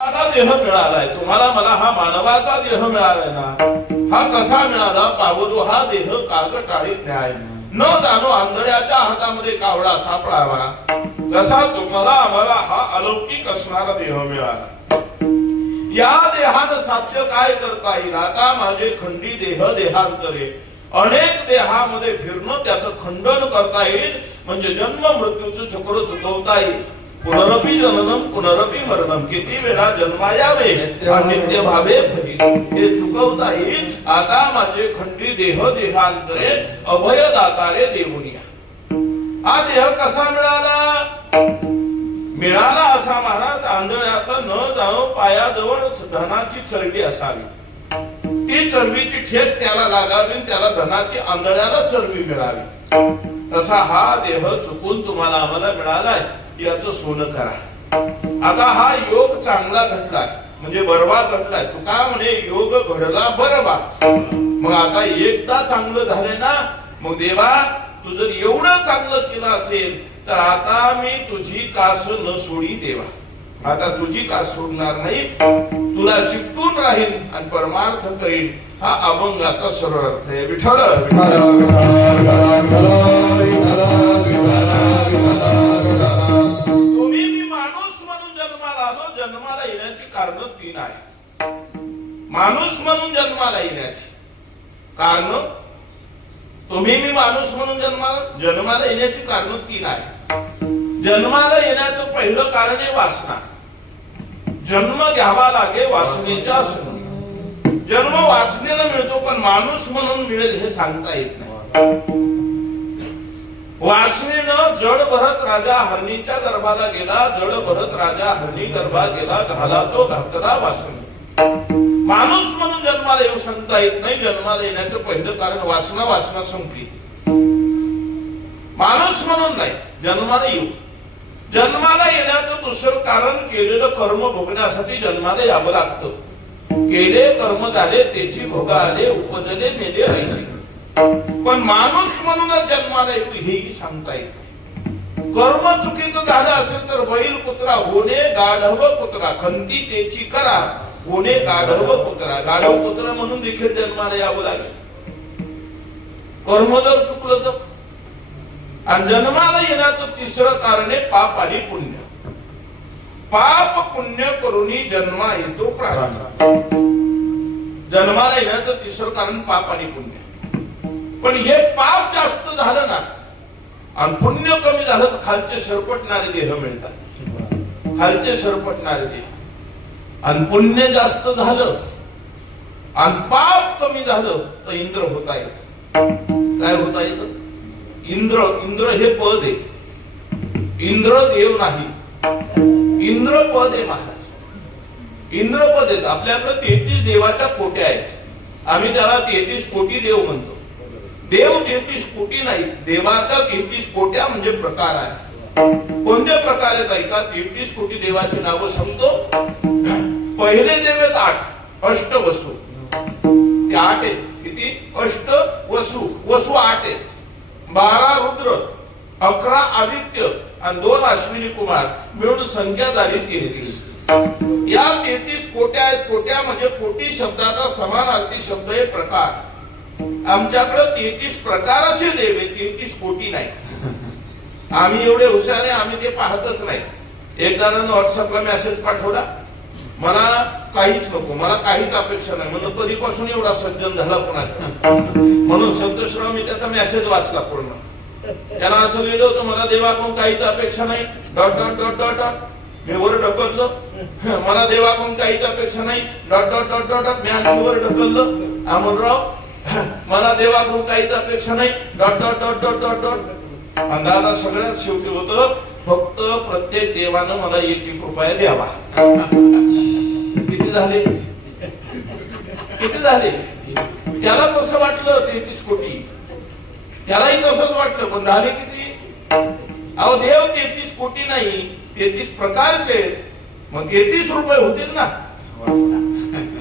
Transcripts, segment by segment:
आता देह मिळालाय तुम्हाला, मला हा मानवाचा देह मिळालाय ना, हा कसा मिळाला? पावतो हा देह कागटाळीत न्याय, न जाणो आंधळ्याच्या हातामध्ये कावळा सापडावा, तसा तुम्हाला आम्हाला हा अलौकिक असणारा देह मिळाला. या देहानं साध्य काय करता येईल? आता माझे खंडी देह देहांतरे अनेक देहामध्ये फिरणं, त्याचं खंडन करता येईल, म्हणजे जन्म मृत्यूचं चक्र चुकवता येईल. पुनरपि जननम पुनरपि मरणम, किती वेळा जन्मायावे नित्य भावे फजित, हे चुकवता येईल. आता माझे खंडी देह देहांतरे अभय दातारे देऊनिया. हा देह कसा मिळाला? मिळाला असा महाराज, आंधळ्याचा न जाणो पायाजवळ धनाची चरबी असावी, ती चरबीची ठेस त्याला लागावी, त्याला धनाची आंधळ्याला चरबी मिळावी. तसा हा देह चुकून तुम्हाला आम्हाला मिळालाय, याचं सोनं करा. आता हा योग चांगला घडलाय, म्हणजे बरवा घडलाय. तुका म्हणे योग घडला बरवा. मग आता एकदा चांगलं झालंय ना, मग देवा तू जर एवढं चांगलं केलं असेल तर आता मी तुझी कास न सोडी देवा. आता तुझी कास सोडणार नाही, तुला चिकटून राहील आणि परमार्थ करीन. हा अभंगाचा सरळ अर्थ आहे. विठ्ठल तुम्ही मी माणूस म्हणून जन्माला आलो. जन्माला येण्याची कारण 3 आहे. माणूस म्हणून जन्माला येण्याची कारण, तुम्ही मी माणूस म्हणून जन्माला येण्याची कारण 3 आहे. जन्माला येण्याचं पहिलं कारण आहे वासना. जन्म घ्यावा लागे वासनेच्या. जन्म वासनेला मिळतो, पण माणूस म्हणून मिळेल हे सांगता येत नाही. वासनेनं जड भरत राजा हरणीच्या गर्भाला गेला, जड भरत राजा हरणी गर्भात गेला, घाला तो घातला वासने. माणूस म्हणून जन्माला येऊ सांगता येत नाही. जन्माला येण्याचं पहिलं कारण वासना. वासना संपली, माणूस म्हणून नाही जन्माला येऊ. जन्माला येण्याचं दुसरं कारण केलेलं कर्म भोगण्यासाठी जन्माला यावं लागतं. केले कर्म झाले त्याची भोग आले, उपजले मेले ऐशी. पण माणूस म्हणूनच जन्माला येऊ हेही सांगता येत. कर्म चुकीचं झालं असेल तर बैल कुत्रा होणे गाढव कुत्रा, खंती त्याची करा होणे गाढव कुत्रा. गाढव कुत्रा म्हणून देखील जन्माला यावं लागेल. कर्म जर चुकलं तर. आणि जन्माला येण्याचं तिसरं कारण आहे पाप आणि पुण्य. पाप पुण्य करूनी जन्मा येतो प्राणी. जन्माला येण्याचं तिसरं कारण पाप आणि पुण्य. पण हे पाप जास्त झालं ना आणि पुण्य कमी झालं तर खालचे सरपटणारे देह मिळतात. खालचे सरपटणारे देह. आणि पुण्य जास्त झालं आणि पाप कमी झालं तर इंद्र होता येत. काय होता येत? इंद्र. इंद्र हे पद आहे. इंद्र देव नाही, इंद्र पद आहे महाराज. इंद्र पद आहेत. आपल्याकडे 33 देवाच्या कोट्या आहेत. आम्ही त्याला 33 कोटी देव म्हणतो. देव 33 कोटी नाही, देवाच्या 33 कोट्या म्हणजे प्रकार आहे. कोणत्या प्रकार आहेत ऐका. 33 कोटी देवाची नावं सांगतो. पहिले देव आहेत 8 अष्टवसु. ते 8 आहेत. किती? अष्ट वसु. वसु 8 आहेत. 12 रुद्र, 11 आदित्य आणि 2 अश्विनी कुमार मिळून संख्या झाली 33. या 33 कोट्या आहेत. कोट्या म्हणजे कोटी शब्दाचा समानार्थी शब्द आहे प्रकार. आमच्याकडे 33 प्रकाराचे देव आहेत, 33 कोटी नाही. आम्ही एवढे हुशार आहे, आम्ही ते पाहतच नाही. एक जणांनी व्हॉट्सअपला मेसेज पाठवला, मला काहीच नको, मला काहीच अपेक्षा नाही. म्हणून कधीपासून एवढा सज्जन झाला पुन्हा. म्हणून संतोषराव मी त्याचा मेसेज वाचला पूर्ण. त्याला असं लिहिलं होतं, मला देवाकडून काहीच अपेक्षा नाही dot dot dot dot dot. मी वर ढकललं, मला देवाकडून काहीच अपेक्षा नाही dot dot dot dot dot. मी आणखी वर ढकललं, अमोलराव मला देवाकडून काहीच अपेक्षा नाही dot dot dot dot dot dot. अंदाजा सगळ्यात शेवटी होतं, फक्त प्रत्येक देवानं मला 1 रुपया द्यावा. किती झाले? किती झाले? त्याला तसं वाटलं 33 कोटी, त्यालाही तसंच वाटलं. पण झाले किती? अहो देव 33 कोटी नाही, 33 प्रकारचे. मग 33 रुपये होतील ना.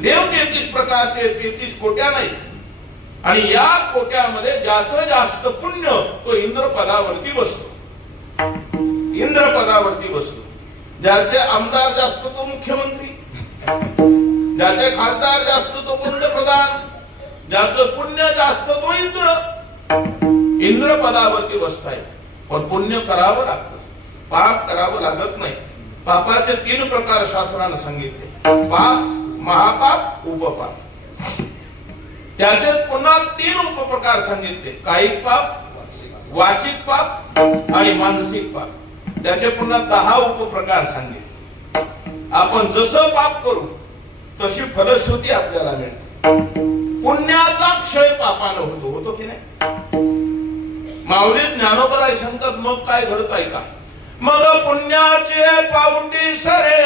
देव 33 प्रकारचे, 33 कोट्या नाही. आणि या कोट्यामध्ये ज्याचं जास्त पुण्य तो इंद्र पदावरती बसतो. इंद्र पदावरती बसतो. ज्याचे आमदार जास्त तो मुख्यमंत्री, ज्याचे खासदार जास्त तो पंतप्रधान, ज्याचं पुण्य जास्त तो इंद्र पदावरती बसताय. पण पुण्य करावं लागतं, पाप करावं लागत नाही. पापाचे 3 प्रकार शास्त्राने सांगितले, पाप, महापाप, उपपाप. त्याचे पुन्हा 3 उपप्रकार सांगितले, कायिक पाप, वाचिक पाप आणि मानसिक पाप. त्याचे पुन्हा 10 उपप्रकार सांगितले. आपण जसं पाप करू तशी फलश्रुती आपल्याला मिळते. पुण्याचा क्षय पापानं होतो की नाही? माऊली ज्ञानोबराय सांगतात, मग काय घडतंय का? मग पुण्याचे पावटी सरे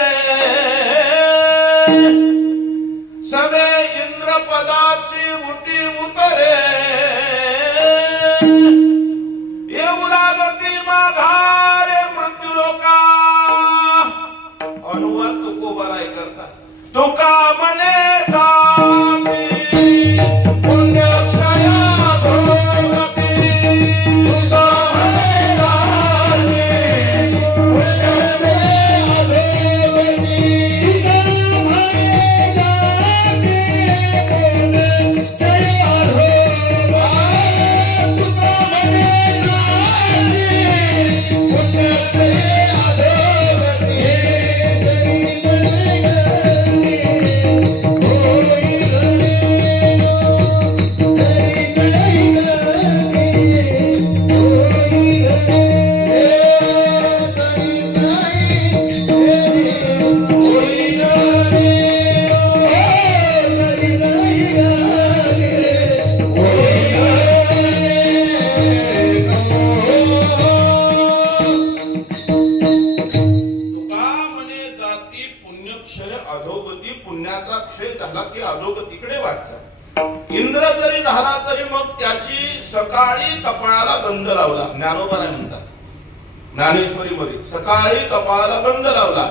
सवे इंद्र पदाची उटी उतरे येऊ लागती माघारे मृत्यू लोका. अनुवाद तुकोबाराय करता, तुका मने जाती पुण्य क्षया भोगती, तुका मने जाती पुण्य क्षया भोगती, तुका मने जाती पुण्य क्षया भोगती, तुका मने जाती पुण्य क्षया भोगती. पुण्याचा क्षय झाला की अधोगतीकडे वाटचाल. इंद्र जरी झाला तरी मग त्याची सकाळी कपाळाला गंध लावला. ज्ञानोबराय म्हणतात ज्ञानेश्वरी मध्ये, सकाळी कपाळाला गंध लावला,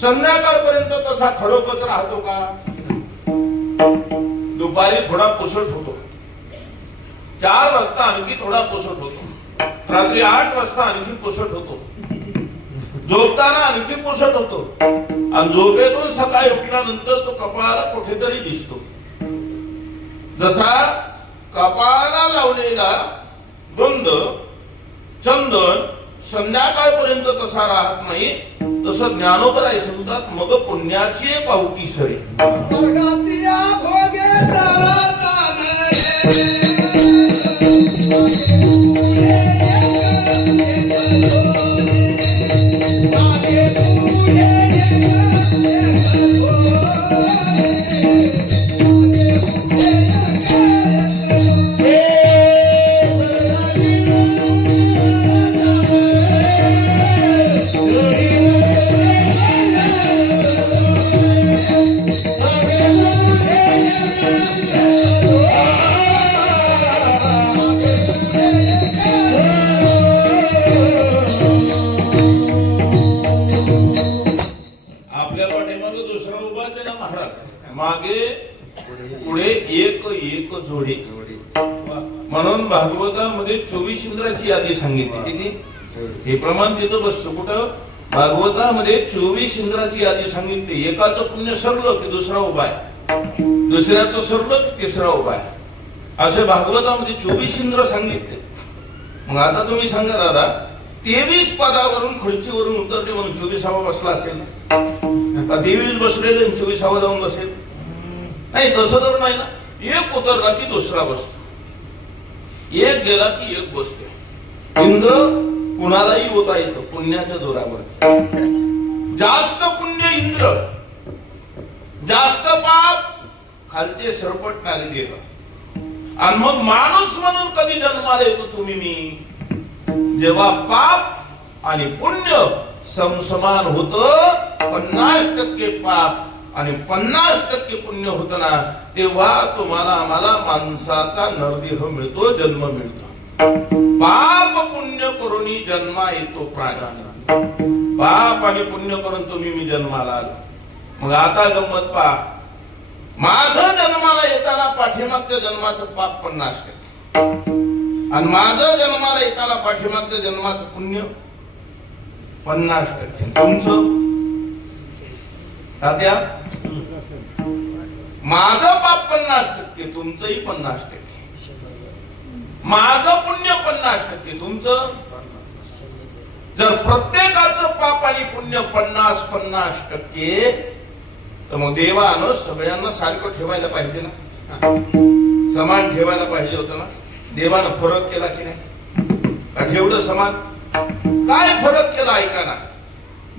संध्याकाळपर्यंत तसा ठळकच राहतो का? दुपारी थोडा पुसट होतो, 4 वाजता आणखी थोडा पुसट होतो, रात्री 8 वाजता आणखी पुसट होतो, झोपताना आणखी पुसट होतो, आणि झोपेतून सकाळी उठल्यानंतर तो कपाळाला कुठेतरी दिसतो. जसा कपाळाला लावलेला गंध चंदन संध्याकाळपर्यंत तसा राहत नाही, तसं ज्ञानोबराय सांगतात, मग पुण्याची पावटी सरे. मागे पुढे एक एक जोडी. म्हणून भागवतामध्ये 24 इंद्राची यादी सांगितली. किती? हे प्रमाण तिथं बसतो. कुठं? भागवतामध्ये 24 इंद्राची यादी सांगितली. एकाचं पुण्य सरलं की दुसरा उपाय, दुसऱ्याचं सरलं की तिसरा उपाय, असे भागवतामध्ये 24 इंद्र सांगितले. मग आता तुम्ही सांगा दादा, 23 पदावरून खुर्चीवरून उतरले म्हणून 24वा बसला असेल, 23 बसलेले 24वा जाऊन बसेल? नाही, तसं तर नाही ना. एक उतरला की दुसरा बसतो, एक गेला की एक बसतो. इंद्र कुणालाही होता येतं पुण्याच्या जोरावर. जास्त पुण्य इंद्र, जास्त पाप खालचे सरपट नागे गेला. आणि मग माणूस म्हणून कधी जन्माला येतो तुम्ही मी? जेव्हा पाप आणि पुण्य समसमान होत, 50% पाप आणि 50% पुण्य होत ना, तेव्हा तुम्हाला आम्हाला माणसाचा नरदेह मिळतो, जन्म मिळतो. पाप पुण्य करून जन्मा येतो प्राण्याला. पाप आणि पुण्य करून तुम्ही मी जन्माला आलो. मग आता गंमत पहा, माझं जन्माला येताना पाठीमागच्या जन्माचं पाप 50%, आणि माझं जन्माला येताना पाठीमागच्या जन्माचं पुण्य 50%. तुमचं तात्या माझं पाप 50%, तुमचंही 50%. माझं पुण्य 50%, तुमचं. जर प्रत्येकाचं पाप आणि पुण्य 50-50%, तर मग देवानं सगळ्यांना सारखं ठेवायला पाहिजे ना, समान ठेवायला पाहिजे होतं ना. देवानं फरक केला की नाही? का ठेवलं समान? काय फरक केला ऐका ना.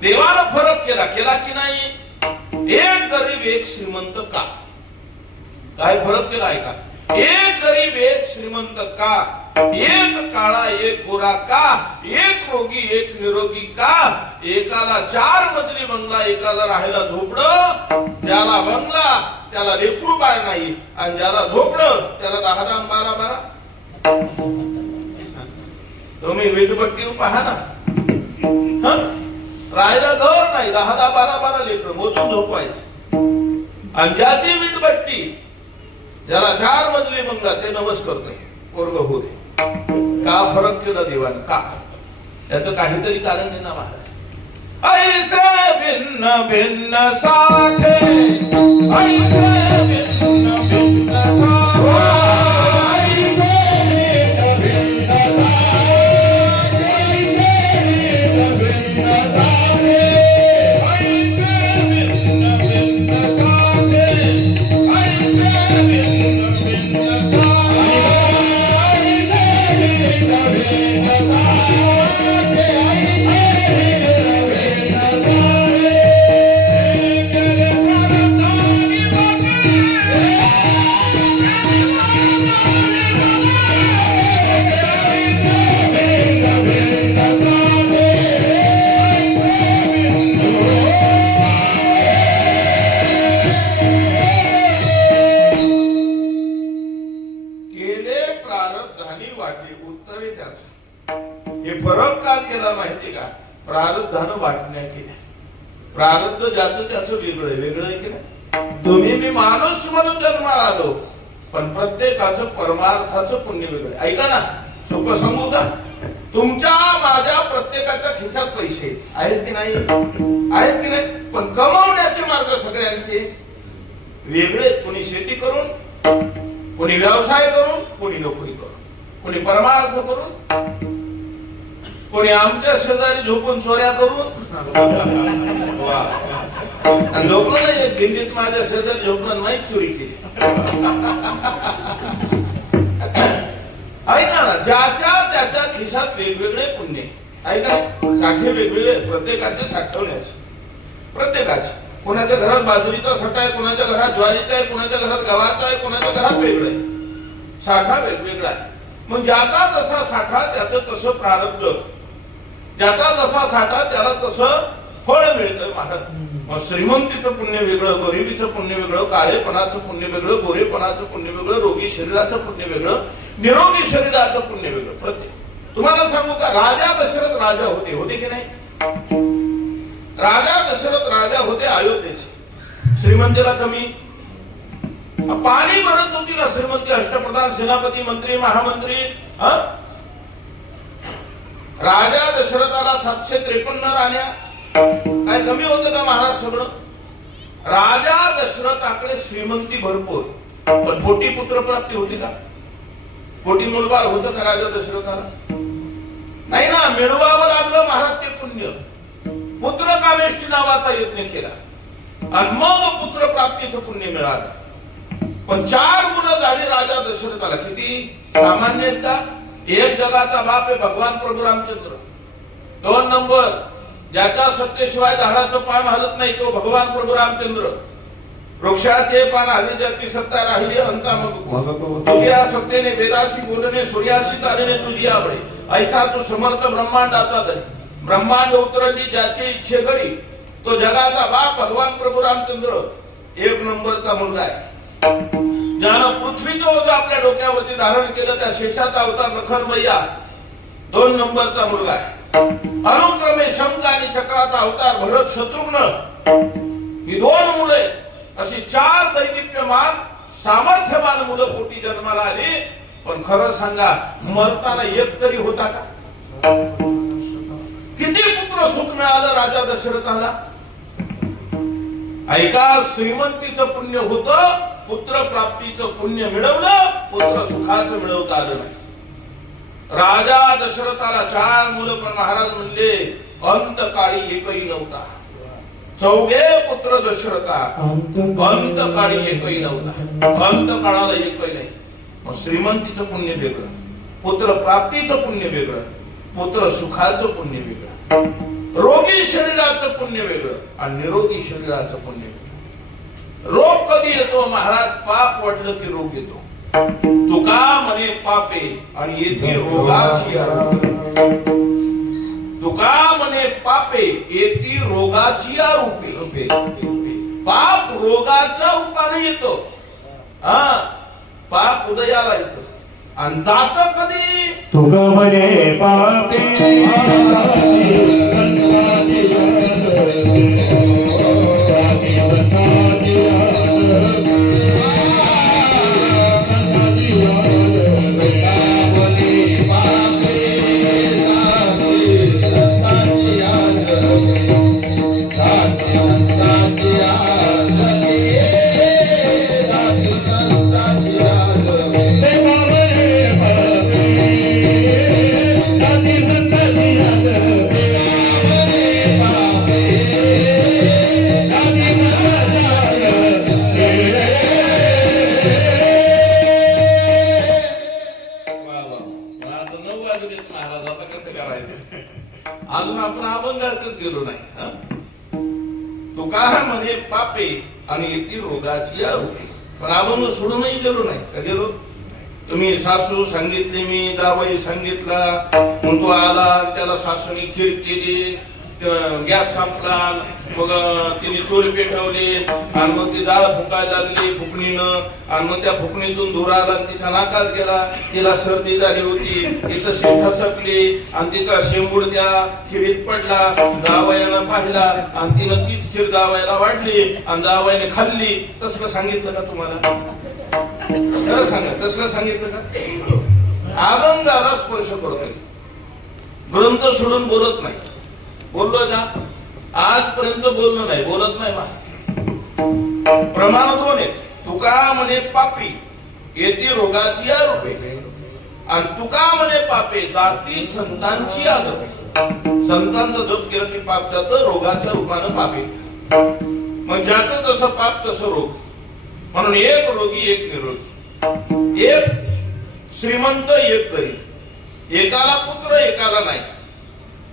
देवानं फरक केला की नाही? एक गरीब एक श्रीमंत का? काय फरक केला ऐका. एक गरीब एक श्रीमंत का? एक काळा एक गोरा का? एक रोगी एक निरोगी का? एकाला 4 मजली बंगला, एकाला राहायला झोपडं. ज्याला बंगला त्याला लेकरू बाळ नाही, आणि ज्याला झोपडं त्याला 10 12. तुम्ही वीटभट्टीवर पहा ना, राहायला घर नाही, 10 12 लेकर मोजून झोपवायचे. आणि ज्याची वीटभट्टी, ज्याला 4 मजली बंगला, ते नवस करतोय पोरग होते. का फरक केला देवानं? का? त्याचं काहीतरी कारण आहे ना महाराज. ऐसे भिन्न भिन्न साठे, ऐसे भिन्न भिन्न प्रारब्धानं वाटण्या केल्या. प्रारब्ध ज्याचं त्याचं वेगळं आहे की नाही. तुम्ही मी माणूस म्हणून जन्माला आलो, पण प्रत्येकाचं परमार्थाचं पुण्य वेगळं. ऐका ना, सोपं सांगू का? तुमच्या माझ्या प्रत्येकाच्या खिशात पैसे आहेत की नाही? आहेत की नाही? पण कमवण्याचे मार्ग सगळ्यांचे वेगळे. कोणी शेती करून, कोणी व्यवसाय करून, कोणी नोकरी करून, कोणी परमार्थ करून, कोणी आमच्या शेजारी झोपून चोऱ्या करून. झोपलं नाही दिल्लीत, माझ्या शेजारी झोपलं नाही, चोरी केली. ऐका ना, ज्याच्या त्याच्या खिशात वेगवेगळे पुण्य. ऐका ना, साठे वेगवेगळे, प्रत्येकाचे साठवण्याचे. प्रत्येकाचे. कोणाच्या घरात बाजरीचा साठा आहे, कोणाच्या घरात ज्वारीचा आहे, कोणाच्या घरात गव्हाचा आहे, कोणाच्या घरात वेगळं आहे. साठा वेगवेगळा आहे. मग ज्याचा जसा साठा त्याचं तसं प्रारब्ध, ज्याचा जसा साठा त्याला तसं फळ मिळतं महाराज. मग श्रीमंतीचं पुण्य वेगळं, गरिबीचं पुण्य वेगळं, काळेपणाचं पुण्य वेगळं, गोरेपणाचं पुण्य वेगळं, रोगी शरीराचं पुण्य वेगळं, निरोगी शरीराचं पुण्य वेगळं. प्रत्येक. तुम्हाला सांगू का, राजा दशरथ राजा होते की नाही? राजा दशरथ राजा होते अयोध्येचे. श्रीमंतीला कमी, पाणी भरत होती ना श्रीमंती. अष्टप्रधान, सेनापती, मंत्री, महामंत्री. राजा दशरथाला 753 राण्या. काय कमी होतं का महाराज? सगळं. राजा दशरथाकडे श्रीमंती भरपूर, पण पोटी पुत्र प्राप्ती होती का? पोटी मुलबाळ होतं का राजा दशरथाला? नाही ना. मिळवावं लागलं महाराज ते पुण्य. पुत्र कामेष्टी नावाचा यज्ञ केला आणि मग पुत्र प्राप्तीचं पुण्य मिळालं. पण 4 मुलं झाली राजा दशरथाला. किती सामान्य आहेत का? एक जगाचा बाप आहे भगवान प्रभू रामचंद्र. 2 नंबर, ज्याच्या सत्तेशिवाय झाडाचं पान हलत नाही तो भगवान प्रभू रामचंद्र. वृक्षाचे पान हल्ली ज्याची सत्ता राहिली अंता मग तुझ्या सत्तेने वेदाशी बोलणे, सूर्याशी चालणे तुझी आवडे. ऐसा तू समर्थ ब्रह्मांडाचा धरी. ब्रह्मांड उतरली ज्याची इच्छे घडी, तो जगाचा बाप भगवान प्रभू रामचंद्र 1 नंबरचा मुलगा आहे. ज्यानं पृथ्वीचं ओझं आपल्या डोक्यावरती धारण केलं, त्या शेषाचा अवतार लखनभैया 2 नंबरचा मुलगा आहे. अनुक्रमे शंख आणि चक्राचा अवतार भरत शत्रुघ्न. ही 2 मुले, अशी 4 दैदिप्यमान सामर्थ्यवान मुलं पोटी जन्माला आली. पण खरं सांगा, मरताना एक तरी होता का? किती पुत्र सुख मिळालं राजा दशरथाला? ऐका, श्रीमंतीचं पुण्य होतं पुत्र प्राप्तीचं पुण्य मिळवलं, पुत्र सुखाचं मिळवता आलं नाही. राजा दशरथाला 4 मुलं, पण महाराज म्हणले अंतकाळी एकही नव्हता. 4 पुत्र दशरथा, अंतकाळी एकही नव्हता. अंतकाळाला एकही नाही. मग श्रीमंतीचं पुण्य वेगळं, पुत्र प्राप्तीचं पुण्य वेगळं, पुत्र सुखाचं पुण्य वेगळं, रोगी शरीराचं पुण्य वेगळं आणि निरोगी शरीराचं पुण्य वेगळं. रोग कधी येतो महाराज? पाप वाटलं की रोग येतो. तुका म्हणे पापे आणि येथे रोगाची आरोपे. तुका म्हणे पापे येथे रोगाची आरोपे. पाप रोगाच्या रूपाने येतो. पाप उदयाला येतो आणि जात कधी? तुका म्हणे पापे अजून आपण अभंगातच गेलो नाही. तुका म्हणे पापे आणि येथे रोगाची आरोपे. पण अभंग सोडूनही गेलो नाही का? गेलो. तुम्ही सासू सांगितले, मी जावई सांगितला, मग तो आला, त्याला सासूने खीर केली, गॅस संपला, मग तिने चोरी पेटवली आणि मग ती जाळ फुकायला लागली फुकणीनं आणि मग त्या फुकणीतून धूर आला तिच्या नाकात गेला. तिला सर्दी झाली होती, तिचं शेत खसकली आणि तिचा शेंबूड त्या खिरीत पडला. जावयानं पाहिला आणि तिनं तीच खीर जावयाला वाढली आणि जावयाने खाल्ली. तसलं सांगितलं का तुम्हाला? खरं सांगा, तसलं सांगितलं का? अभंगाला स्पर्श करतोय, ग्रंथ सोडून बोलत नाही. बोललो ना आजपर्यंत? बोललो नाही, बोलत नाही. प्रमाण 2 आहेत. तुका म्हणे पापी येथे रोगाची आरोपे आणि तुका म्हणे पापे जाती संतांची आरोपे. संतांचं जप केलं की पाप जातं, रोगाच्या रूपानं पापे. मग ज्याचं जसं पाप तसं रोग. म्हणून एक रोगी एक निरोगी, एक श्रीमंत एक गरीब, एकाला पुत्र एकाला नाही.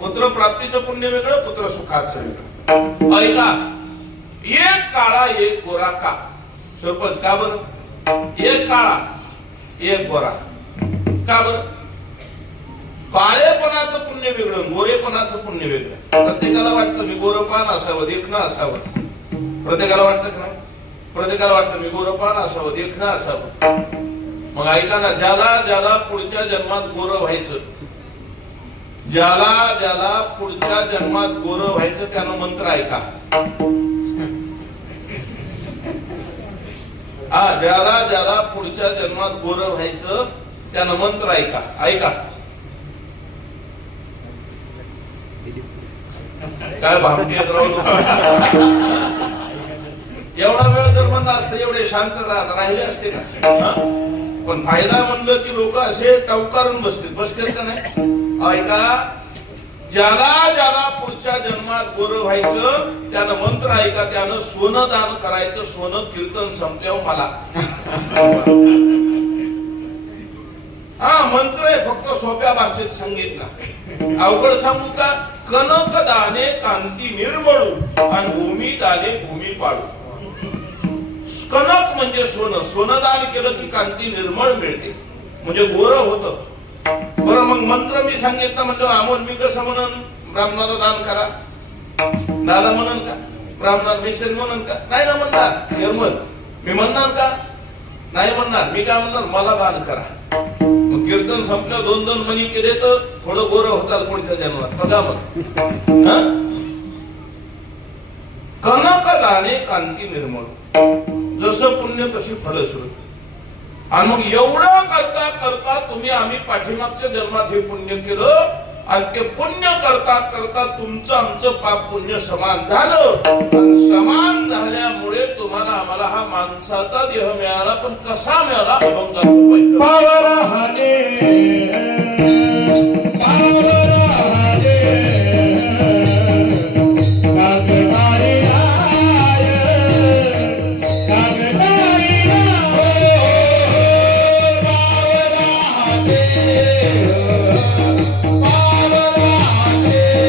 पुत्र प्राप्तीचं पुण्य वेगळं, पुत्र सुखाचं वेगळं. ऐका, एक काळा एक गोरा का? सरपंच का बरं? एक काळा एक गोरा का बरं? काळेपणाचं पुण्य वेगळं, गोरेपणाचं पुण्य वेगळं. प्रत्येकाला वाटतं मी गोरपान असावं, देखणं असावं. प्रत्येकाला वाटतं का नाही? प्रत्येकाला वाटतं मी गोरपान असावं, देखणं असावं. मग ऐका ना, ज्याला ज्याला पुढच्या जन्मात गोरं व्हायचं, ज्याला ज्याला पुढच्या जन्मात गोरं व्हायचं त्यानं मंत्र ऐका. ज्याला ज्याला पुढच्या जन्मात गोरं व्हायचं त्यानं मंत्र ऐका. ऐका काय भामटी एवढा वेळ जर म्हणलं असतं, एवढे शांत राहिले असते का? पण फायदा म्हणलं की लोक असे टवकारून बसतील का नाही? ऐका, ज्याला ज्याला पुढच्या जन्मात गोरं व्हायचं त्यानं मंत्र ऐका. त्यानं सोनं दान करायचं. सोनं कीर्तन संपल्यावर मला. मंत्र आहे, फक्त सोप्या भाषेत सांगितला. अवघड सांगू का? कनक दाने कांती निर्मळू आणि भूमी दाने भूमी पाळू. कनक म्हणजे सोनं. सोनं दान केलं की कांती निर्मळ मिळते, म्हणजे गोरं होतं. बरं, मग मंत्र मी सांगितलं म्हणजे आमोल मी कसं म्हणन? ब्राह्मणाला दान करा. दादा म्हणन का? ब्राह्मणाला मिश्रण म्हणन का? नाही ना म्हणणार. चेअरमन मी म्हणणार का? नाही म्हणणार. मी काय म्हणणार? मला दान करा. मग कीर्तन संपलं, 2-2 मणी केले तर थोडं गोरं होतात पुढच्या जन्मात. बघा मग, कनक दाने कांती निर्मळ. जसं पुण्य तशी फळं सुरू. आणि मग एवढं करता करता तुम्ही आम्ही पाठीमागच्या जन्मात हे पुण्य केलं आणि ते पुण्य करता करता तुमचं आमचं पाप पुण्य समान झालं. समान झाल्यामुळे तुम्हाला आम्हाला हा माणसाचा देह मिळाला, पण कसा मिळाला? अभंगाचं पहिलं पावरा हाने पावरा हाने कागदारी आय कागदारी आय पावरा हाने पावरा हाने कागदारी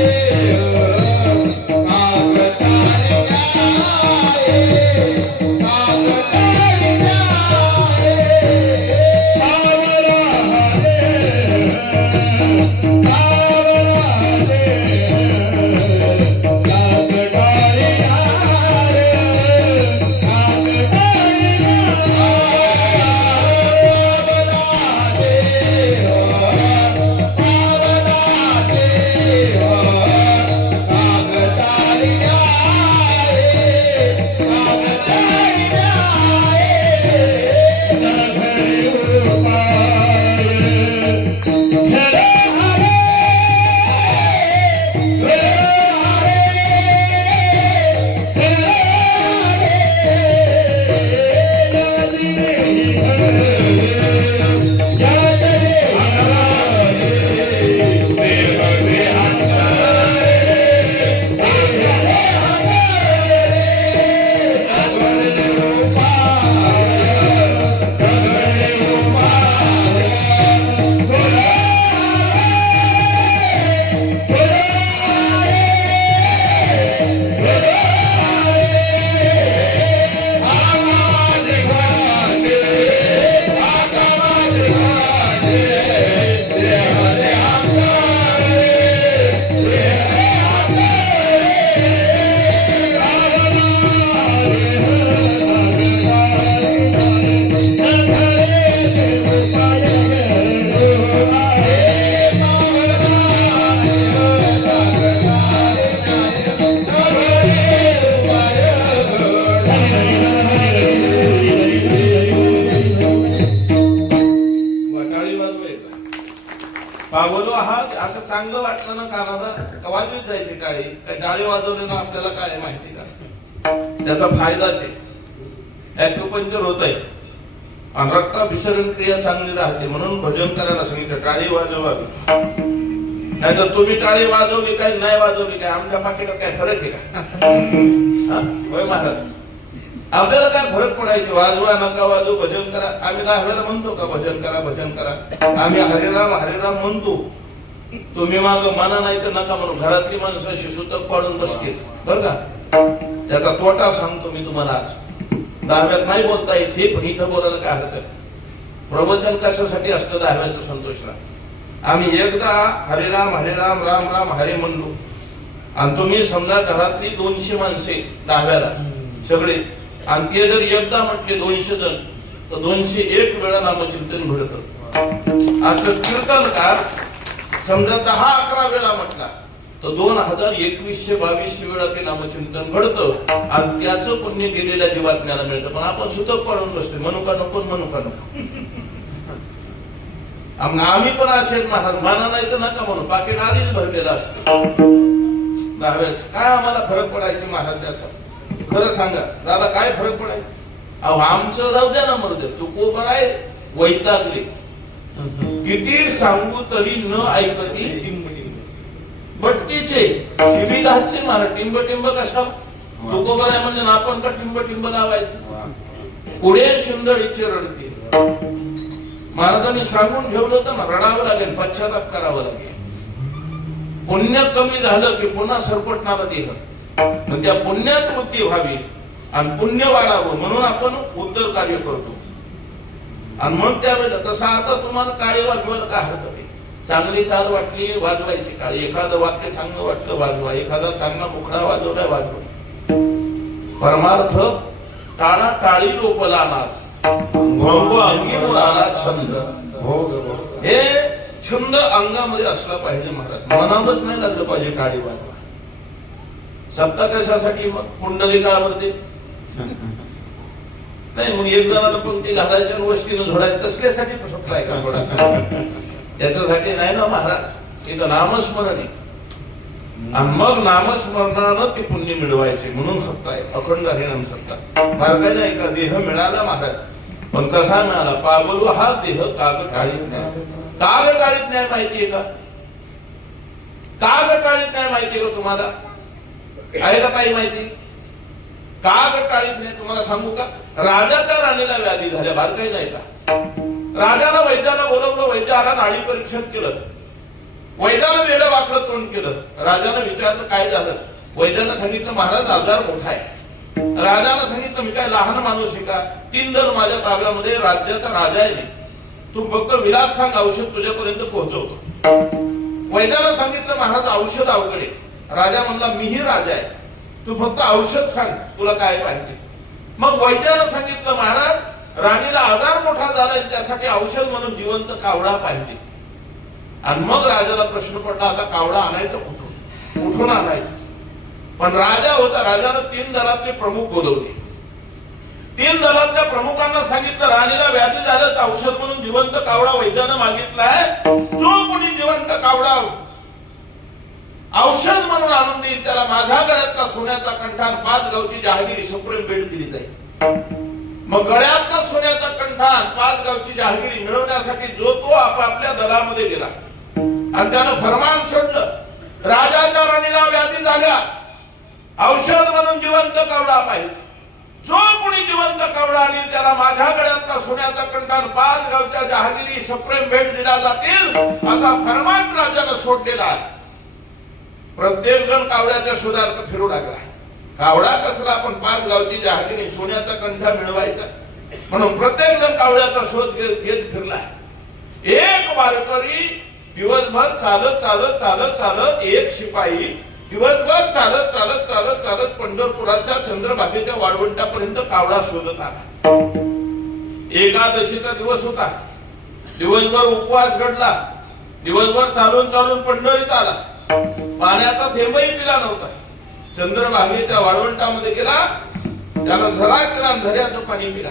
बोलो आहात असं चांगलं वाटलं ना कानाला का वाजवीत जायची टाळी? काय टाळी वाजवले ना आपल्याला काय माहिती का? त्याचा फायदाच आहे, ऍक्युपंक्चर होत आहे आणि रक्ताभिसरण क्रिया चांगली राहते, म्हणून भजन करायला सांगितलं, टाळी वाजवावी. नाहीतर तुम्ही टाळी वाजवली काय नाही वाजवली काय आमच्या पाकिटात काय फरक आहे का? होय महाराज, आपल्याला काय फरक पडायचे? वाजवा नका वाजू, भजन करा. आम्ही दहाव्याला म्हणतो का भजन करा भजन करा? आम्ही हरिराम हरिराम म्हणतो. तुम्ही माग माना नाही तर नका म्हणू. घरातली माणसं शिसूतक पाडून बसतील बर का. त्याचा तोटा सांगतो मी तुम्हाला. आज दहाव्यात नाही बोलता येत हे, पण इथं बोलायला काय हरकत? प्रवचन कशासाठी असतं? दहाव्याचं संतोषला. आम्ही एकदा हरिराम हरिराम राम राम हरे म्हणलो आणि तुम्ही समजा घरातली 200 माणसे दहाव्याला सगळे, आणि ते जर एकदा म्हटले 200 जण तर 201 वेळा नामचिंतन घडतं. असं कीर्तनकार समजा 10-11 वेळा म्हटला तर 2100-2200 वेळा ते नामचिंतन घडतं आणि त्याचं पुण्य गेलेल्या जीवात्म्याला मिळतं. पण आपण सुतक पाडून बसतो, म्हणू का नको म्हणू का नको. आम्ही पण असेल महाराज, माना नाही तर नका म्हणू. पाकिट आधीच भरलेलं असतं. दहाव्याच काय आम्हाला फरक पडायचे महाराज त्याचा? खरं सांगा दादा, काय फरक पडायचा? अहो आमचं जाऊ द्या ना मर्द, तू कोपर आहे वैतागले, किती सांगू तरी न ऐकती बट्टीचे शिबी घातली मला. टिंब टिंब कशा तुकोबर आहे म्हणजे आपण का टिंब टिंब लावायचं? पुढे सुंदरीचे रडते. महाराजांनी सांगून ठेवलं होतं ना, रडावं लागेल, पश्चाताप करावं लागेल. पुण्य कमी झालं की पुन्हा सरपटणारा देह, पण त्या पुण्यात वृत्ती व्हावी आणि पुण्य वाढावं म्हणून आपण उत्तर कार्य करतो. आणि मग त्यावेळेला तसं आता तुम्हाला टाळी वाजवायला काय हरकत आहे? चांगली चाल वाटली वाजवायची टाळी, एखादं वाक्य चांगलं वाटलं वाजवा, एखादा चांगला मुखडा वाजवला वाजवा. परमार्थ टाळा टाळी लोपला नाद, अंगी मुलाला छंद. हे छंद अंगामध्ये असला पाहिजे महाराज. मनावरच नाही लागलं पाहिजे टाळी वाजवा. सप्ताह कशासाठी? मग पुंडलिकावरती नाही, मग एक जणाला पंक्ती घालायच्या आणि वस्तीनं झोडायचं, तसल्यासाठी सप्ताह आहे का थोडासा? त्याच्यासाठी नाही ना महाराज. इथं नामस्मरण आहे. आणि मग नामस्मरणानं ते पुण्य मिळवायचे. म्हणून सत्ता आहे, अखंड हरिनाम सत्ता. बारकाई नाही का, देह मिळाला महाराज, पण कसा मिळाला? पावलो हा देह काग टाळीत नाही. काग टाळीत नाही माहितीये का? काग टाळीत नाही माहितीये का तुम्हाला? आहे का ताई माहिती? काग टाळीत नाही. तुम्हाला सांगू का, राजाच्या राणीला व्याधी झाल्या, बारकाई नाही का? राजाला वैद्याला बोलवलं, वैद्य आला, नाडी परीक्षण केलं, वैद्यानं वेडं वाकडं तोंड केलं. राजानं विचारलं काय झालं? वैद्यानं सांगितलं महाराज आजार मोठा आहे. राजानं सांगितलं मी काय लहान माणूस आहे का? 3 दर माझ्या ताब्यामध्ये, राज्याचा राजा आहे मी, तू फक्त विलास सांग, औषध तुझ्यापर्यंत पोहोचवतो. वैद्यानं सांगितलं महाराज औषध अवघड आहे. राजा म्हणला मीही राजा आहे, तू फक्त औषध सांग, तुला काय पाहिजे. मग वैद्यानं सांगितलं महाराज राणीला आजार मोठा झालाय, त्यासाठी औषध म्हणून जिवंत कावडा पाहिजे. आणि मग राजाला प्रश्न पडला, आता कावडा आणायचा कुठून? कुठून आणायचा? पण राजा होता, राजानं 3 दलातले प्रमुख बोलवले. 3 दलातल्या प्रमुखांना सांगितलं राणीला व्याधी झालं तर औषध म्हणून जिवंत कावडा वैद्यानं मागितलाय, जो कोणी जिवंत कावडा औषध म्हणून आणून देईल त्याला माझ्या गळ्यातला सोन्याचा कंठान 5 गावची जहागिरी सुप्रीम भेट दिली जाईल. मग गळ्यातला सोन्याचा कंठान 5 गावची जहागिरी मिळवण्यासाठी जो तो आपापल्या दलामध्ये गेला आणि त्यानं फरमान सोडलं, राजाच्या राणीला व्याधी झाल्या, औषध म्हणून जिवंत कावडा पाहिजे. जो कोणी जिवंत कावडा आणील त्याला माझ्या गळ्यातला सोन्याचा कंठान 5 गावच्या जहागिरी सुप्रीम भेट दिल्या जातील, असा फरमान राजानं सोडलेला आहे. प्रत्येक जण कावड्याच्या शोधार्थ फिरू लागला. कावडा कसला, पण 5 गावची जहागिरी सोन्याचा कंठा मिळवायचा म्हणून प्रत्येक जण कावड्याचा शोध घेत फिरला. एक वारकरी दिवसभर चालत चालत चालत चालत, एक शिपाई दिवसभर चालत चालत चालत चालत पंढरपुराच्या चंद्रभागेच्या वाळवंटापर्यंत कावडा शोधत आला. एकादशीचा दिवस होता, दिवसभर उपवास घडला, दिवसभर चालून चालून पंढरीत आला, पाण्याचा थेंबही पिला नव्हता. चंद्रभागेच्या वाळवंटामध्ये गेला, त्याला झरा केला, झऱ्याचं पाणी पिला.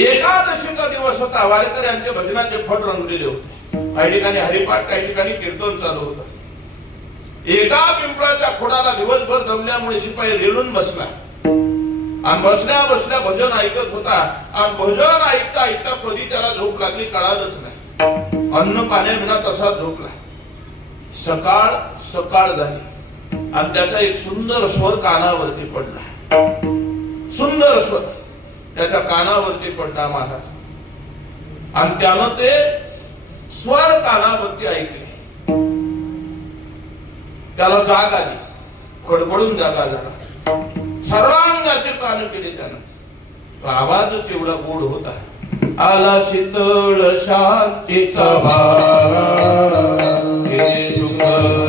एकादशीचा दिवस होता, वारकऱ्यांचे भजनाचे फड रंगलेले होते. काही ठिकाणी हरिपाठ, काही ठिकाणी कीर्तन चालू होतं. एका पिंपळाच्या खोडाला दिवसभर दमल्यामुळे शिपाई रेलून बसला आणि बसल्या बसल्या भजन ऐकत होता. आणि भजन ऐकता ऐकता कधी त्याला झोप लागली कळालंच नाही. अन्न पाण्याविना तसा झोपला. सकाळ सकाळ झाली आणि त्याचा एक सुंदर स्वर कानावरती पडला. सुंदर स्वर त्याच्या कानावरती पडला महाराज. आणि त्यानं ते स्वर कानावरती ऐकले. त्याला जाग आली, खडबडून जागा झाला, सर्वांगाचे कान केले त्यानं. आवाजच एवढा गोड होता. आला शीतळ शांतीचा वारा, सुख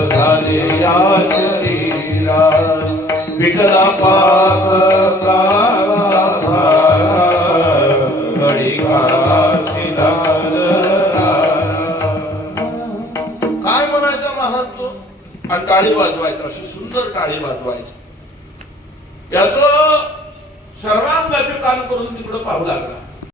झाले या शरीरात, विठला पातकाचा धारा, घडीकाशी धारला. काय म्हणायचं महाराज तो? आणि टाळी वाजवायचं, अशी सुंदर टाळी वाजवायची. याच सर्वांगाचे कान करून तिकडे पाहू लागला.